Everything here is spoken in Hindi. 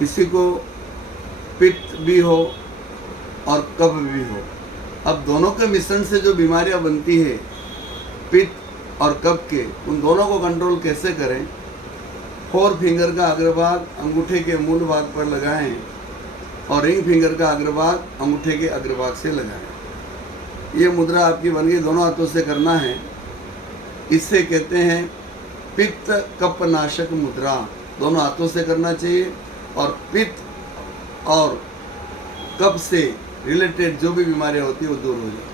किसी को पित्त भी हो और कफ भी हो। अब दोनों के मिश्रण से जो बीमारियां बनती है पित्त और कफ के, उन दोनों को कंट्रोल कैसे करें। 4 फिंगर का अग्रभाग अंगूठे के मूल भाग पर लगाएं और रिंग फिंगर का अग्रभाग अंगूठे के अग्रभाग से लगाएं। ये मुद्रा आपकी बन गई, दोनों हाथों से करना है। इससे कहते हैं पित्त कफ नाशक मुद्रा। दोनों हाथों से करना चाहिए और पित्त और कफ से रिलेटेड जो भी बीमारियां होती है वो दूर हो जाती है।